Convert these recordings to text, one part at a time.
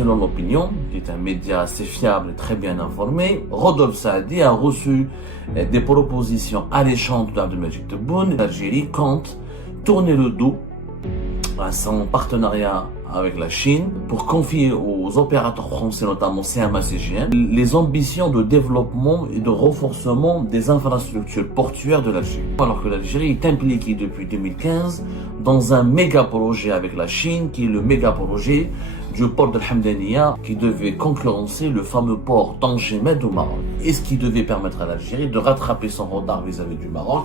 selon l'opinion, qui est un média assez fiable et très bien informé, Rodolphe Saadi a reçu des propositions alléchantes d'Abdelmajid Tebboune. L'Algérie compte tourner le dos à son partenariat avec la Chine pour confier aux opérateurs français, notamment CMA CGM, les ambitions de développement et de renforcement des infrastructures portuaires de l'Algérie. Alors que l'Algérie est impliquée depuis 2015 dans un méga projet avec la Chine, qui est le méga projet du port de Hamdaniya, qui devait concurrencer le fameux port Tanger-Med au Maroc. Et ce qui devait permettre à l'Algérie de rattraper son retard vis-à-vis du Maroc,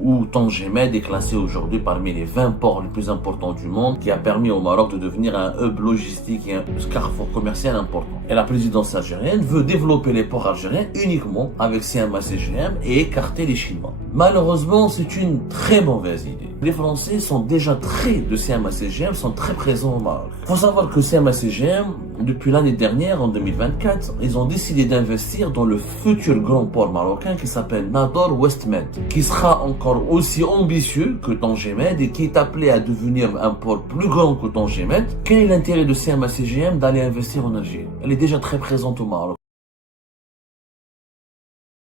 où Tanger-Med est classé aujourd'hui parmi les 20 ports les plus importants du monde, qui a permis au Maroc de devenir un hub logistique et un carrefour commercial important. Et la présidence algérienne veut développer les ports algériens uniquement avec CMA CGM et écarter les Chinois. Malheureusement, c'est une très mauvaise idée. Les Français sont déjà de CMA CGM sont très présents au Maroc. Il faut savoir que CMA CGM, depuis l'année dernière, en 2024, ils ont décidé d'investir dans le futur grand port marocain qui s'appelle Nador West Med, qui sera encore aussi ambitieux que Tanger-Med et qui est appelé à devenir un port plus grand que Tanger-Med. Quel est l'intérêt de CMA CGM d'aller investir en Algérie? Elle est déjà très présente au Maroc.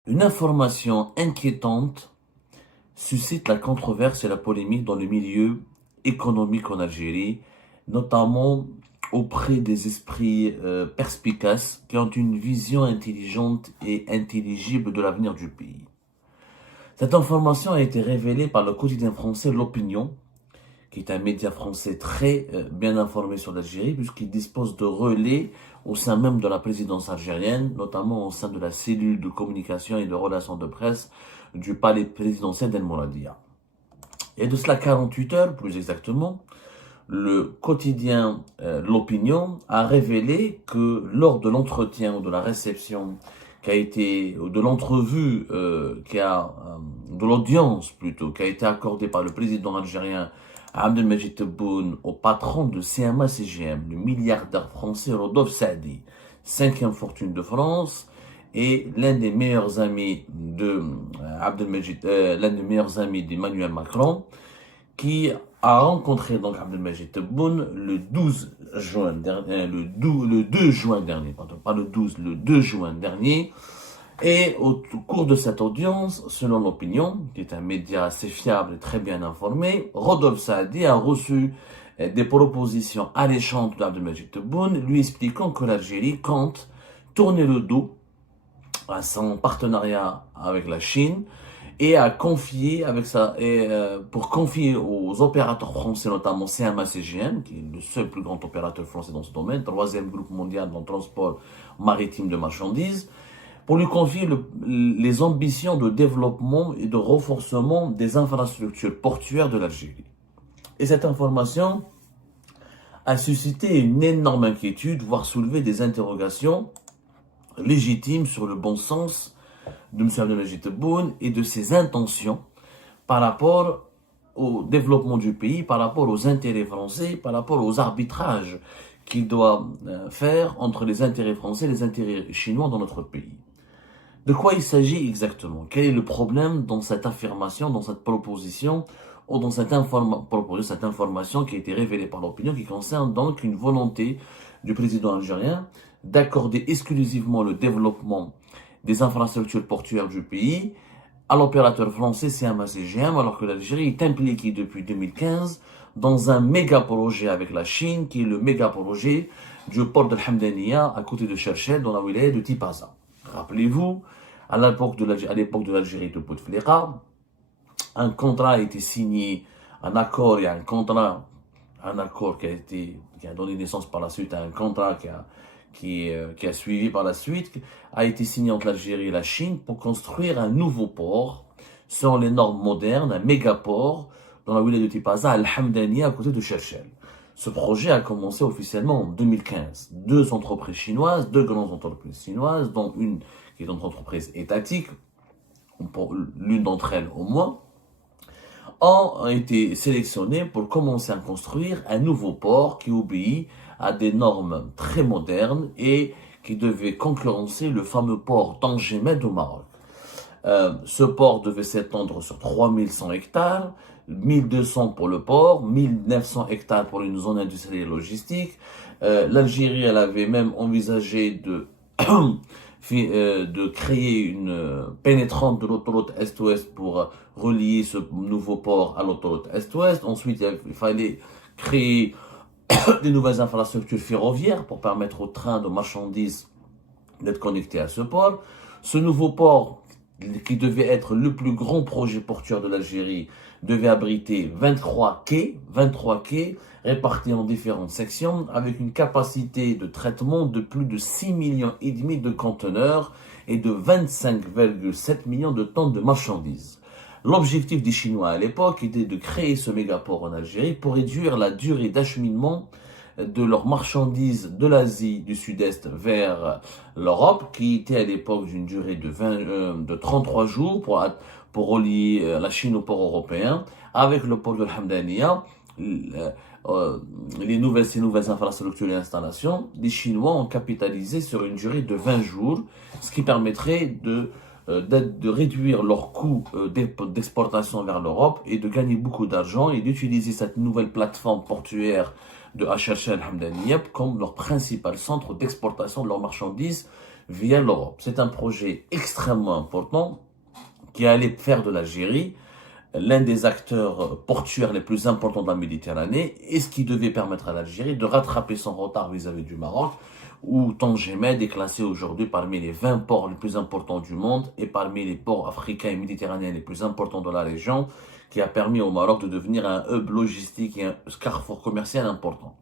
Une information inquiétante suscite la controverse et la polémique dans le milieu économique en Algérie, notamment auprès des esprits perspicaces qui ont une vision intelligente et intelligible de l'avenir du pays. Cette information a été révélée par le quotidien français L'Opinion, qui est un média français très bien informé sur l'Algérie, puisqu'il dispose de relais au sein même de la présidence algérienne, notamment au sein de la cellule de communication et de relations de presse du palais présidentiel d'El Mouradia. Et de cela 48 heures, plus exactement, le quotidien L'Opinion a révélé que lors de l'entretien ou de la réception qui a été, ou de l'entrevue, de l'audience plutôt, qui a été accordée par le président algérien Abdelmajid Tebboune au patron de CMA CGM, le milliardaire français Rodolphe Saadi, 5e fortune de France, et l'un des meilleurs amis d'Emmanuel Macron, qui a rencontré donc Abdelmajid Tebboune le 2 juin dernier. Et au cours de cette audience, selon l'Opinion, qui est un média assez fiable et très bien informé, Rodolphe Saadi a reçu des propositions alléchantes d'Abdelmajid Tebboune, lui expliquant que l'Algérie compte tourner le dos à son partenariat avec la Chine et pour confier aux opérateurs français, notamment CMA CGM, qui est le seul plus grand opérateur français dans ce domaine, 3e groupe mondial dans le transport maritime de marchandises, pour lui confier les ambitions de développement et de renforcement des infrastructures portuaires de l'Algérie. Et cette information a suscité une énorme inquiétude, voire soulevé des interrogations légitimes sur le bon sens de M. Abdelmajid Tebboune et de ses intentions par rapport au développement du pays, par rapport aux intérêts français, par rapport aux arbitrages qu'il doit faire entre les intérêts français et les intérêts chinois dans notre pays. De quoi il s'agit exactement? Quel est le problème dans cette affirmation, dans cette proposition, ou dans cette information qui a été révélée par l'Opinion, qui concerne donc une volonté du président algérien d'accorder exclusivement le développement des infrastructures portuaires du pays à l'opérateur français CMA CGM, alors que l'Algérie est impliquée depuis 2015 dans un méga projet avec la Chine, qui est le méga projet du port de Hamdaniya à côté de Cherchell, dans la wilaya de Tipaza. Rappelez-vous, à l'époque de l'Algérie de Bouteflika, un contrat a été signé, un accord qui a donné naissance par la suite à un contrat qui a suivi par la suite, a été signé entre l'Algérie et la Chine pour construire un nouveau port, selon les normes modernes, un méga port dans la wilaya de Tipaza, Al-Hamdaniya, à côté de Cherchell. Ce projet a commencé officiellement en 2015. Deux grandes entreprises chinoises, dont une qui est une entreprise étatique, pour l'une d'entre elles au moins, ont été sélectionnées pour commencer à construire un nouveau port qui obéit à des normes très modernes et qui devait concurrencer le fameux port Tanger-Med au Maroc. Ce port devait s'étendre sur 3100 hectares, 1200 pour le port, 1900 hectares pour une zone industrielle et logistique, L'Algérie, elle avait même envisagé de créer une pénétrante de l'autoroute Est-Ouest pour relier ce nouveau port à l'autoroute Est-Ouest. Ensuite, il fallait créer des nouvelles infrastructures ferroviaires pour permettre aux trains de marchandises d'être connectés à ce port. Ce nouveau port, qui devait être le plus grand projet portuaire de l'Algérie, devait abriter 23 quais répartis en différentes sections avec une capacité de traitement de plus de 6,5 millions de conteneurs et de 25,7 millions de tonnes de marchandises. L'objectif des Chinois à l'époque était de créer ce mégaport en Algérie pour réduire la durée d'acheminement de leurs marchandises de l'Asie du Sud-Est vers l'Europe, qui était à l'époque d'une durée de 33 jours pour relier la Chine au port européen. Avec le port de Hamdaniya, ces nouvelles infrastructures et installations, les Chinois ont capitalisé sur une durée de 20 jours, ce qui permettrait de réduire leurs coûts d'exportation vers l'Europe et de gagner beaucoup d'argent et d'utiliser cette nouvelle plateforme portuaire de HH El Hamdaniya comme leur principal centre d'exportation de leurs marchandises via l'Europe. C'est un projet extrêmement important qui allait faire de l'Algérie l'un des acteurs portuaires les plus importants de la Méditerranée et ce qui devait permettre à l'Algérie de rattraper son retard vis-à-vis du Maroc, où Tanger Med est classé aujourd'hui parmi les 20 ports les plus importants du monde et parmi les ports africains et méditerranéens les plus importants de la région, qui a permis au Maroc de devenir un hub logistique et un carrefour commercial important.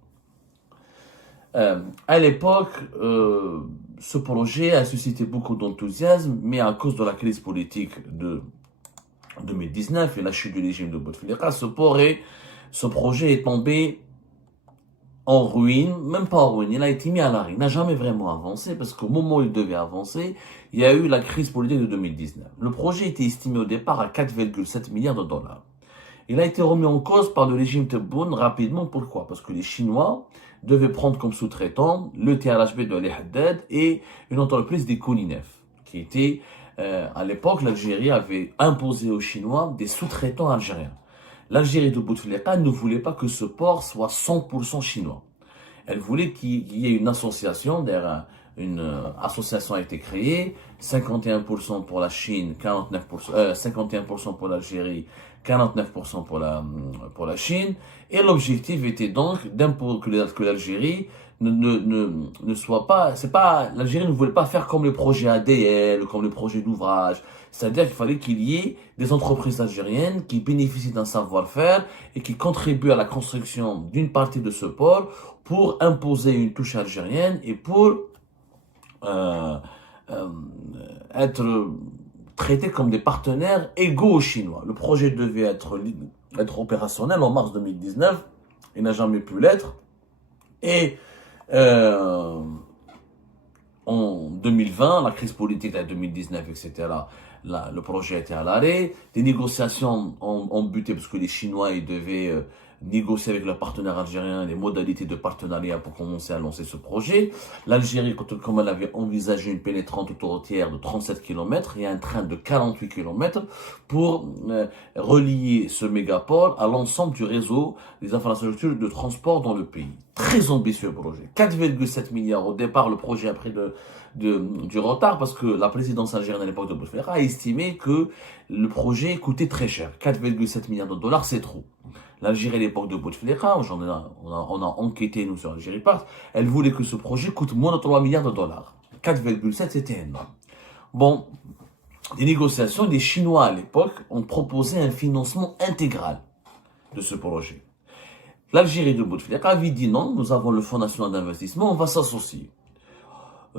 À l'époque, ce projet a suscité beaucoup d'enthousiasme, mais à cause de la crise politique de 2019 et la chute du régime de Bouteflika, ce projet est tombé en ruine, même pas en ruine, il a été mis à l'arrêt. Il n'a jamais vraiment avancé parce qu'au moment où il devait avancer, il y a eu la crise politique de 2019. Le projet était estimé au départ à 4,7 milliards de dollars. Il a été remis en cause par le régime Tebboune rapidement. Pourquoi? Parce que les Chinois devaient prendre comme sous-traitant le TRHB de Ali Haddad et une entreprise des Kouninef, qui était, à l'époque, l'Algérie avait imposé aux Chinois des sous-traitants algériens. L'Algérie de Bouteflika ne voulait pas que ce port soit 100% chinois. Elle voulait qu'il y ait une association, d'ailleurs une association a été créée, 51% pour la Chine, 51% pour l'Algérie, 49% pour la Chine, et l'objectif était donc que l'Algérie ne soit pas, l'Algérie ne voulait pas faire comme les projets ADL, comme les projets d'ouvrage. C'est-à-dire qu'il fallait qu'il y ait des entreprises algériennes qui bénéficient d'un savoir-faire et qui contribuent à la construction d'une partie de ce port pour imposer une touche algérienne et pour être traités comme des partenaires égaux aux Chinois. Le projet devait être opérationnel en mars 2019. Il n'a jamais pu l'être. Et en 2020, la crise politique de 2019, etc., le projet était à l'arrêt. Les négociations ont buté parce que les Chinois ils devaient négocier avec leurs partenaires algériens les modalités de partenariat pour commencer à lancer ce projet. L'Algérie, comme elle avait envisagé une pénétrante autoroutière de 37 km, il y a un train de 48 km pour relier ce mégaport à l'ensemble du réseau des infrastructures de transport dans le pays. Très ambitieux projet. 4,7 milliards au départ, le projet a pris du retard parce que la présidence algérienne à l'époque de Bouteflika a estimé que le projet coûtait très cher. 4,7 milliards de dollars, c'est trop. L'Algérie à l'époque de Bouteflika, on a enquêté nous sur Algérie Part, elle voulait que ce projet coûte moins de 3 milliards de dollars. 4,7 c'était énorme. Bon, les négociations, les Chinois à l'époque ont proposé un financement intégral de ce projet. L'Algérie de Bouteflika avait dit non, nous avons le Fonds national d'investissement, on va s'associer.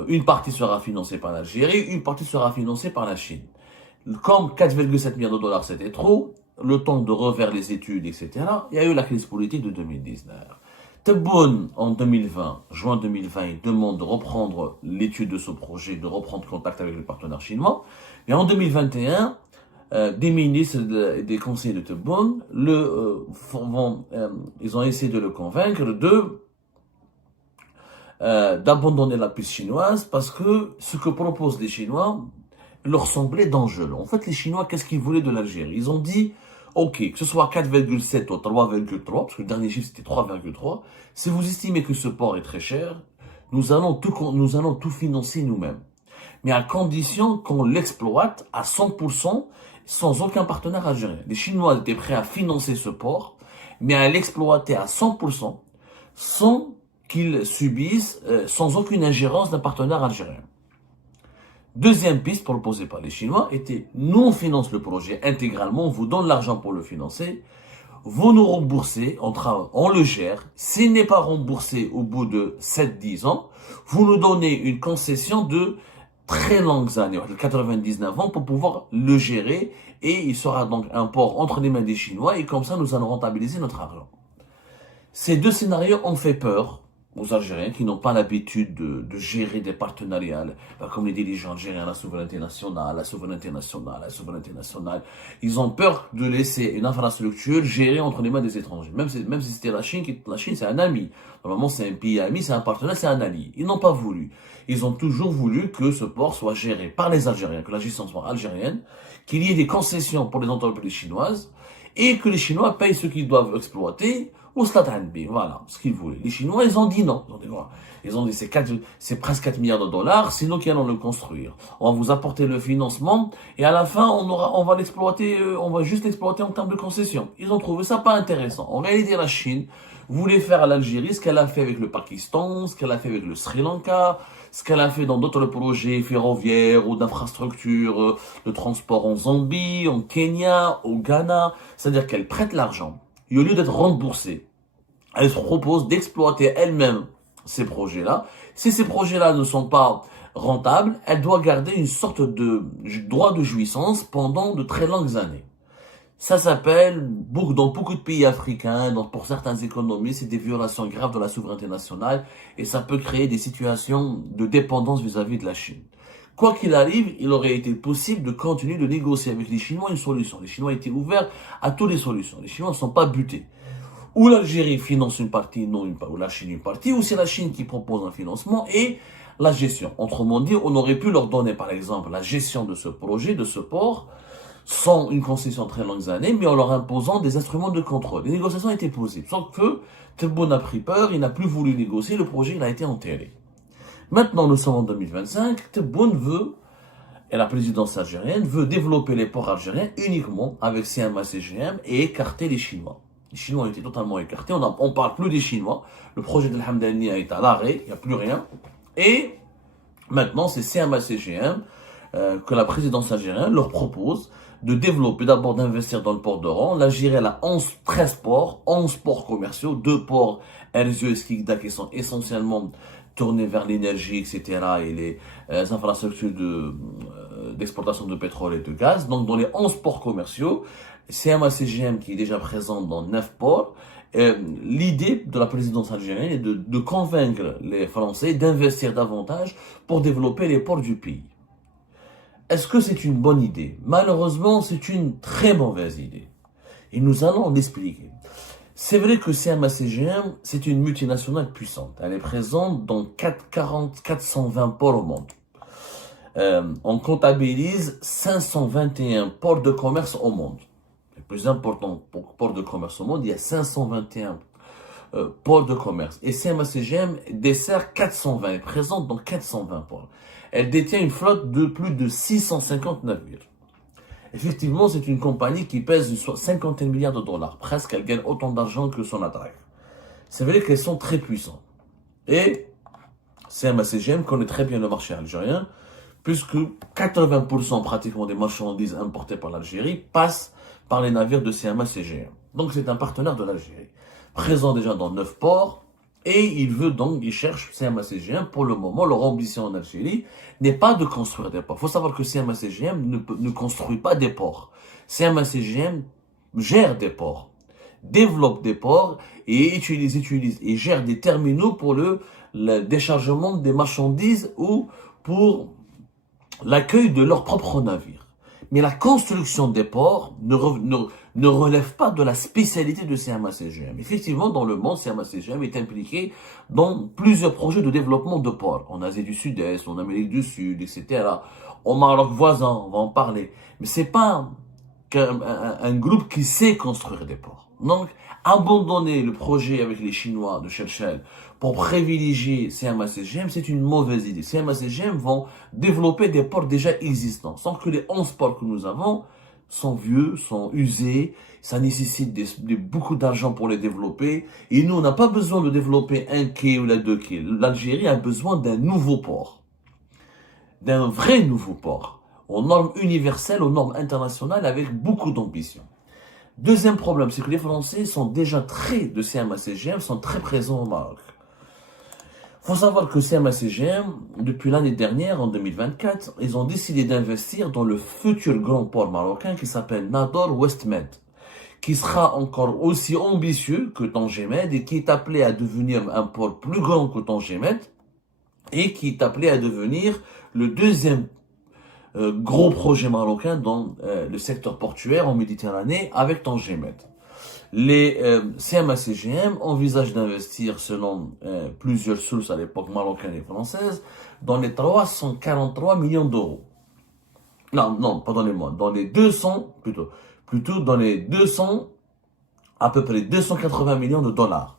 Une partie sera financée par l'Algérie, une partie sera financée par la Chine. Comme 4,7 milliards de dollars c'était trop, le temps de refaire les études, etc., il y a eu la crise politique de 2019. Tebboune, en 2020, juin 2020, il demande de reprendre l'étude de ce projet, de reprendre contact avec le partenaire chinois. Et en 2021, des ministres et des conseillers de Tebboune ils ont essayé de le convaincre d'abandonner la piste chinoise parce que ce que proposent les Chinois leur semblait dangereux. En fait, les Chinois, qu'est-ce qu'ils voulaient de l'Algérie? Ils ont dit, Ok, que ce soit 4,7 ou 3,3, parce que le dernier chiffre c'était 3,3, si vous estimez que ce port est très cher, nous allons tout financer nous-mêmes. Mais à condition qu'on l'exploite à 100% sans aucun partenaire algérien. Les Chinois étaient prêts à financer ce port, mais à l'exploiter à 100% sans qu'ils subissent, sans aucune ingérence d'un partenaire algérien. Deuxième piste proposée par les Chinois était, nous on finance le projet intégralement, on vous donne l'argent pour le financer, vous nous remboursez, on le gère, s'il n'est pas remboursé au bout de 7-10 ans, vous nous donnez une concession de très longues années, 99 ans, pour pouvoir le gérer, et il sera donc un port entre les mains des Chinois, et comme ça nous allons rentabiliser notre argent. Ces deux scénarios ont fait peur aux Algériens qui n'ont pas l'habitude de gérer des partenariats, comme les dirigeants algériens, la souveraineté nationale, la souveraineté nationale, la souveraineté nationale. Ils ont peur de laisser une infrastructure gérée entre les mains des étrangers. Même si c'était la Chine c'est un ami. Normalement, c'est un pays ami, c'est un partenaire, c'est un allié. Ils n'ont pas voulu. Ils ont toujours voulu que ce port soit géré par les Algériens, que la gestion soit algérienne, qu'il y ait des concessions pour les entreprises chinoises et que les Chinois payent ce qu'ils doivent exploiter. Voilà ce qu'ils voulaient. Les Chinois, ils ont dit non. Ils ont dit c'est presque 4 milliards de dollars, c'est nous qui allons le construire. On va vous apporter le financement et à la fin, on va l'exploiter, on va juste l'exploiter en termes de concession. Ils ont trouvé ça pas intéressant. En réalité, la Chine voulait faire à l'Algérie ce qu'elle a fait avec le Pakistan, ce qu'elle a fait avec le Sri Lanka, ce qu'elle a fait dans d'autres projets ferroviaires ou d'infrastructures de transport en Zambie, en Kenya, au Ghana. C'est-à-dire qu'elle prête l'argent. Et au lieu d'être remboursée, elle se propose d'exploiter elle-même ces projets-là. Si ces projets-là ne sont pas rentables, elle doit garder une sorte de droit de jouissance pendant de très longues années. Ça s'appelle, dans beaucoup de pays africains, pour certaines économies, c'est des violations graves de la souveraineté nationale et ça peut créer des situations de dépendance vis-à-vis de la Chine. Quoi qu'il arrive, il aurait été possible de continuer de négocier avec les Chinois une solution. Les Chinois étaient ouverts à toutes les solutions. Les Chinois ne sont pas butés. Ou l'Algérie finance une partie, ou la Chine une partie, ou c'est la Chine qui propose un financement et la gestion. Autrement dit, on aurait pu leur donner, par exemple, la gestion de ce projet, de ce port, sans une concession très longues années, mais en leur imposant des instruments de contrôle. Les négociations étaient possibles. Sauf que Tebboune a pris peur, il n'a plus voulu négocier, le projet il a été enterré. Maintenant, nous sommes en 2025, Tebboune veut, et la présidence algérienne veut développer les ports algériens uniquement avec CMA CGM et écarter les Chinois. Les Chinois ont été totalement écartés, on parle plus des Chinois, le projet de l'Hamdani est à l'arrêt, il n'y a plus rien. Et maintenant, c'est CMA CGM que la présidence algérienne leur propose de développer, d'abord d'investir dans le port d'Oran. L'Algérie a 13 ports, 11 ports commerciaux, 2 ports Erzurum et Skikda qui sont essentiellement tournés vers l'énergie, etc. et les infrastructures d'exportation de pétrole et de gaz. Donc dans les 11 ports commerciaux, CMA CGM qui est déjà présent dans 9 ports, l'idée de la présidence algérienne est de convaincre les Français d'investir davantage pour développer les ports du pays. Est-ce que c'est une bonne idée? Malheureusement, c'est une très mauvaise idée. Et nous allons l'expliquer. C'est vrai que CMA CGM, c'est une multinationale puissante. Elle est présente dans 420 ports au monde. On comptabilise 521 ports de commerce au monde. Les plus importants ports de commerce au monde, il y a 521 ports de commerce. Et CMA CGM dessert 420, est présente dans 420 ports. Elle détient une flotte de plus de 650 navires. Effectivement, c'est une compagnie qui pèse 50 milliards de dollars. Presque, elle gagne autant d'argent que son attaque. C'est vrai qu'elles sont très puissantes. Et CMA CGM connaît très bien le marché algérien, puisque 80% pratiquement des marchandises importées par l'Algérie passent par les navires de CMA CGM. Donc c'est un partenaire de l'Algérie, présent déjà dans 9 ports, et il cherche CMA CGM. Pour le moment, leur ambition en Algérie n'est pas de construire des ports. Il faut savoir que CMA CGM ne construit pas des ports. CMA CGM gère des ports, développe des ports et utilise et gère des terminaux pour le déchargement des marchandises ou pour l'accueil de leurs propres navires. Mais la construction des ports ne relève pas de la spécialité de CMA CGM. Effectivement, dans le monde, CMA CGM est impliqué dans plusieurs projets de développement de ports. En Asie du Sud-Est, en Amérique du Sud, etc. Au Maroc voisin, on va en parler. Mais c'est pas un groupe qui sait construire des ports. Donc, abandonner le projet avec les Chinois de Shell pour privilégier CMA CGM, c'est une mauvaise idée. CMA CGM vont développer des ports déjà existants. Sans que les 11 ports que nous avons sont vieux, sont usés, ça nécessite beaucoup d'argent pour les développer. Et nous, on n'a pas besoin de développer un quai ou deux quais. L'Algérie a besoin d'un nouveau port. D'un vrai nouveau port. Aux normes universelles, aux normes internationales, avec beaucoup d'ambition. Deuxième problème, c'est que les Français sont déjà de CMA-CGM, sont très présents au Maroc. Il faut savoir que CMA-CGM, depuis l'année dernière, en 2024, ils ont décidé d'investir dans le futur grand port marocain qui s'appelle Nador Westmed, qui sera encore aussi ambitieux que Tangemed et qui est appelé à devenir un port plus grand que Tangemed et qui est appelé à devenir le deuxième gros projet marocain dans le secteur portuaire en Méditerranée avec Tangemed. Les CMA-CGM envisagent d'investir, selon plusieurs sources à l'époque marocaine et française, dans les 343 millions d'euros. Non, pardonnez-moi, dans les 200, plutôt dans les 200, à peu près 280 millions de dollars.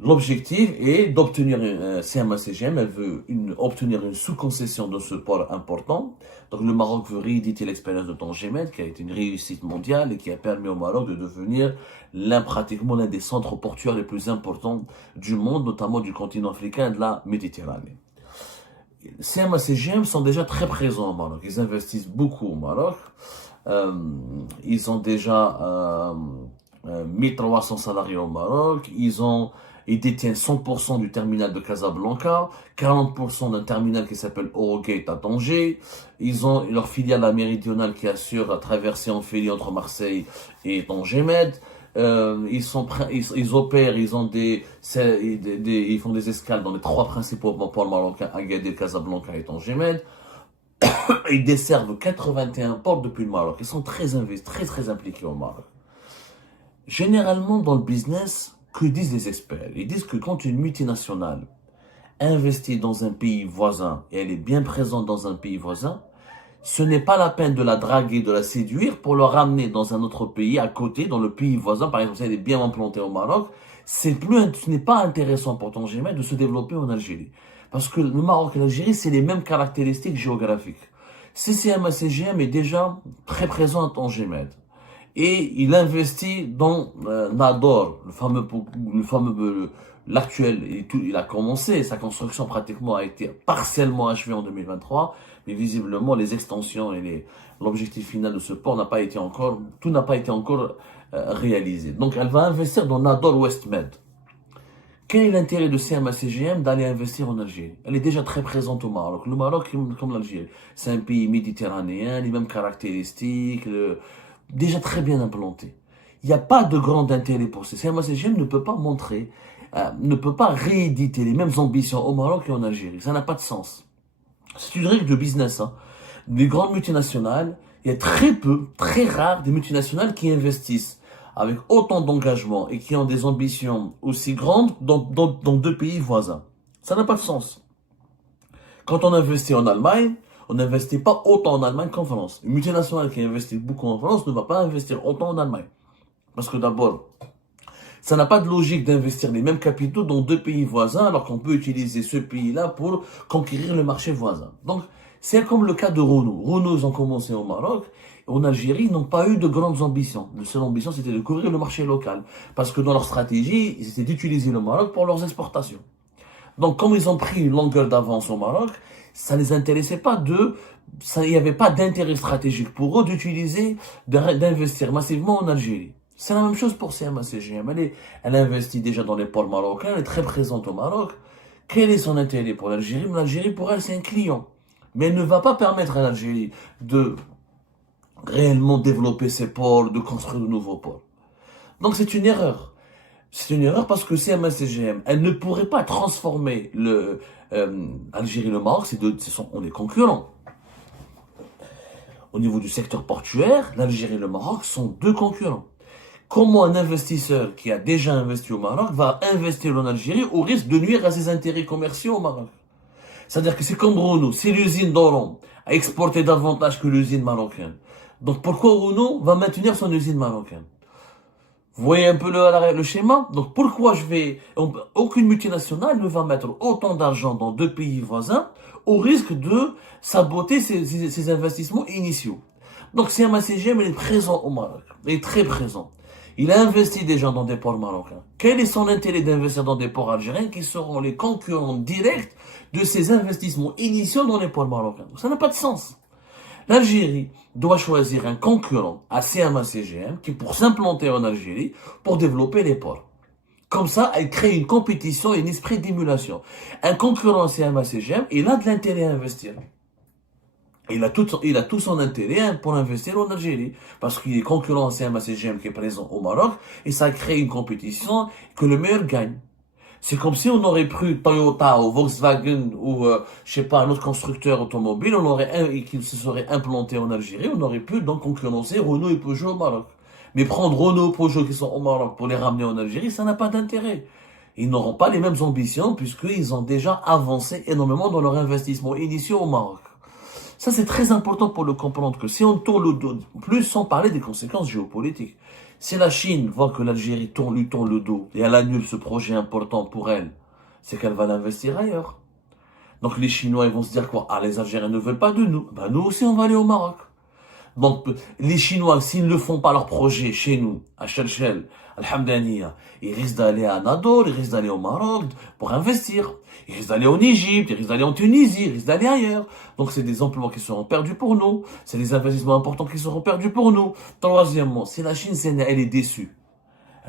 L'objectif est d'obtenir CMA-CGM, elle veut obtenir une sous-concession de ce port important. Donc le Maroc veut rééditer l'expérience de Tangemed, qui a été une réussite mondiale et qui a permis au Maroc de devenir pratiquement l'un des centres portuaires les plus importants du monde, notamment du continent africain et de la Méditerranée. CMA-CGM sont déjà très présents au Maroc, ils investissent beaucoup au Maroc. Ils ont déjà 1300 salariés au Maroc, ils détiennent 100% du terminal de Casablanca, 40% d'un terminal qui s'appelle Eurogate à Tanger. Ils ont leur filiale méridionale qui assure la traversée en ferry entre Marseille et Tangemed. Ils opèrent, ils font des escales dans les 3 principaux ports marocains, Agadir, Casablanca et Tangemed. Ils desservent 81 ports depuis le Maroc. Ils sont très impliqués au Maroc. Généralement, dans le business, que disent les experts? Ils disent que quand une multinationale investit dans un pays voisin et elle est bien présente dans un pays voisin, ce n'est pas la peine de la draguer, de la séduire pour le ramener dans un autre pays à côté, dans le pays voisin. Par exemple, si elle est bien implantée au Maroc, ce n'est pas intéressant pour Tangemed de se développer en Algérie. Parce que le Maroc et l'Algérie, c'est les mêmes caractéristiques géographiques. CMA-CGM est déjà très présent à Tangemed. Et il investit dans Nador, l'actuel. Il a commencé, sa construction pratiquement a été partiellement achevée en 2023, mais visiblement les extensions et l'objectif final de ce port n'a pas été encore réalisé. Donc elle va investir dans Nador Westmed. Quel est l'intérêt de CMA-CGM d'aller investir en Algérie? Elle est déjà très présente au Maroc. Le Maroc, comme l'Algérie, c'est un pays méditerranéen, les mêmes caractéristiques, déjà très bien implanté. Il n'y a pas de grand intérêt pour ça. CMA-CGM ne peut pas ne peut pas rééditer les mêmes ambitions au Maroc et en Algérie. Ça n'a pas de sens. C'est une règle de business. Les grandes multinationales, il y a très rare des multinationales qui investissent avec autant d'engagement et qui ont des ambitions aussi grandes dans 2 pays voisins. Ça n'a pas de sens. Quand on investit en Allemagne, on n'investit pas autant en Allemagne qu'en France. Une multinationale qui investit beaucoup en France ne va pas investir autant en Allemagne. Parce que d'abord, ça n'a pas de logique d'investir les mêmes capitaux dans 2 pays voisins alors qu'on peut utiliser ce pays-là pour conquérir le marché voisin. Donc, c'est comme le cas de Renault. Renault, ils ont commencé au Maroc. En Algérie, ils n'ont pas eu de grandes ambitions. La seule ambition, c'était de couvrir le marché local. Parce que dans leur stratégie, c'était d'utiliser le Maroc pour leurs exportations. Donc, comme ils ont pris une longueur d'avance au Maroc, ça les intéressait pas il n'y avait pas d'intérêt stratégique pour eux d'investir massivement en Algérie. C'est la même chose pour CMA-CGM. Elle investit déjà dans les ports marocains, elle est très présente au Maroc. Quel est son intérêt pour l'Algérie? L'Algérie, pour elle, c'est un client. Mais elle ne va pas permettre à l'Algérie de réellement développer ses ports, de construire de nouveaux ports. Donc c'est une erreur. C'est une erreur parce que CMA-CGM, elle ne pourrait pas transformer l'Algérie et le Maroc, on est concurrents. Au niveau du secteur portuaire, l'Algérie et le Maroc sont 2 concurrents. Comment un investisseur qui a déjà investi au Maroc va investir en Algérie au risque de nuire à ses intérêts commerciaux au Maroc? C'est-à-dire que c'est comme Renault, si l'usine d'Oran a exporté davantage que l'usine marocaine, Donc pourquoi Renault va maintenir son usine marocaine? Vous voyez un peu le schéma? Donc pourquoi aucune multinationale ne va mettre autant d'argent dans deux pays voisins au risque de saboter ses investissements initiaux? Donc CMA CGM, il est présent au Maroc. Il est très présent. Il a investi déjà dans des ports marocains. Quel est son intérêt d'investir dans des ports algériens qui seront les concurrents directs de ses investissements initiaux dans les ports marocains? Donc ça n'a pas de sens. L'Algérie doit choisir un concurrent à CMA CGM qui pour s'implanter en Algérie pour développer les ports. Comme ça, elle crée une compétition et un esprit d'émulation. Un concurrent à CMA CGM, il a de l'intérêt à investir. Il a tout son intérêt pour investir en Algérie. Parce qu'il est concurrent à CMA CGM qui est présent au Maroc et ça crée une compétition que le meilleur gagne. C'est comme si on aurait pris Toyota ou Volkswagen ou, je sais pas, un autre constructeur automobile, qui se serait implanté en Algérie, on aurait pu donc concurrencer Renault et Peugeot au Maroc. Mais prendre Renault et Peugeot qui sont au Maroc pour les ramener en Algérie, ça n'a pas d'intérêt. Ils n'auront pas les mêmes ambitions puisqu'ils ont déjà avancé énormément dans leur investissement initiaux au Maroc. Ça, c'est très important pour le comprendre que si on tourne le dos, plus sans parler des conséquences géopolitiques, si la Chine voit que l'Algérie lui tourne le dos et elle annule ce projet important pour elle, c'est qu'elle va l'investir ailleurs. Donc les Chinois, ils vont se dire quoi? Ah, les Algériens ne veulent pas de nous. Ben, nous aussi, on va aller au Maroc. Donc, les Chinois, s'ils ne font pas leur projet chez nous, à Chelchel, à Al-Hamdaniya, ils risquent d'aller à Nador, ils risquent d'aller au Maroc pour investir. Ils risquent d'aller en Égypte, ils risquent d'aller en Tunisie, ils risquent d'aller ailleurs. Donc, c'est des emplois qui seront perdus pour nous. C'est des investissements importants qui seront perdus pour nous. Troisièmement, si la Chine, elle est déçue,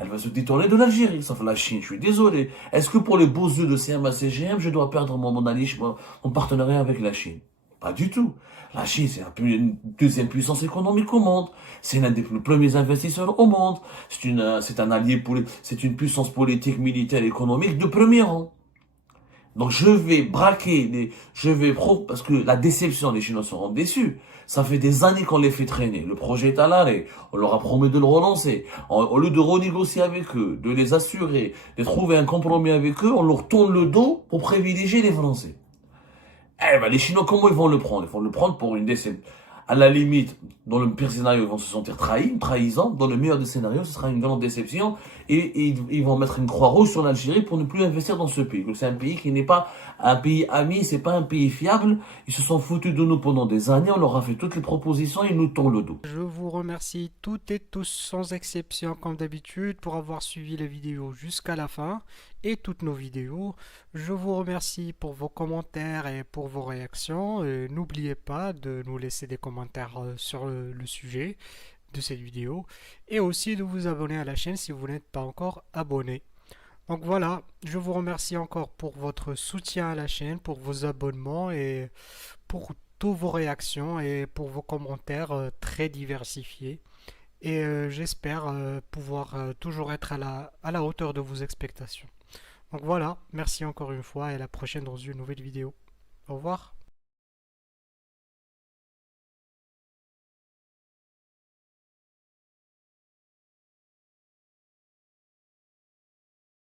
elle va se détourner de l'Algérie. Sauf la Chine, je suis désolé. Est-ce que pour les beaux yeux de CMA CGM, je dois perdre mon partenariat avec la Chine? Pas du tout. La Chine, c'est une deuxième puissance économique au monde. C'est l'un des premiers investisseurs au monde. C'est un allié c'est une puissance politique, militaire, économique de premier rang. Donc je vais braquer, parce que la déception, les Chinois seront déçus. Ça fait des années qu'on les fait traîner. Le projet est à l'arrêt. On leur a promis de le relancer. Au lieu de renégocier avec eux, de les assurer, de trouver un compromis avec eux, on leur tourne le dos pour privilégier les Français. Eh ben, les Chinois, comment ils vont le prendre? Ils vont le prendre pour une déception. À la limite, dans le pire scénario, ils vont se sentir trahis, une trahison. Dans le meilleur des scénarios, ce sera une grande déception. Et ils vont mettre une croix rouge sur l'Algérie pour ne plus investir dans ce pays. Donc c'est un pays qui n'est pas un pays ami, c'est pas un pays fiable. Ils se sont foutus de nous pendant des années. On leur a fait toutes les propositions et ils nous tournent le dos. Je vous remercie toutes et tous sans exception comme d'habitude pour avoir suivi la vidéo jusqu'à la fin et toutes nos vidéos. Je vous remercie pour vos commentaires et pour vos réactions. N'oubliez pas de nous laisser des commentaires sur le sujet de cette vidéo et aussi de vous abonner à la chaîne si vous n'êtes pas encore abonné. Donc voilà, je vous remercie encore pour votre soutien à la chaîne, pour vos abonnements et pour toutes vos réactions et pour vos commentaires très diversifiés. Et j'espère pouvoir toujours être à la hauteur de vos expectations. Donc voilà, merci encore une fois et à la prochaine dans une nouvelle vidéo. Au revoir.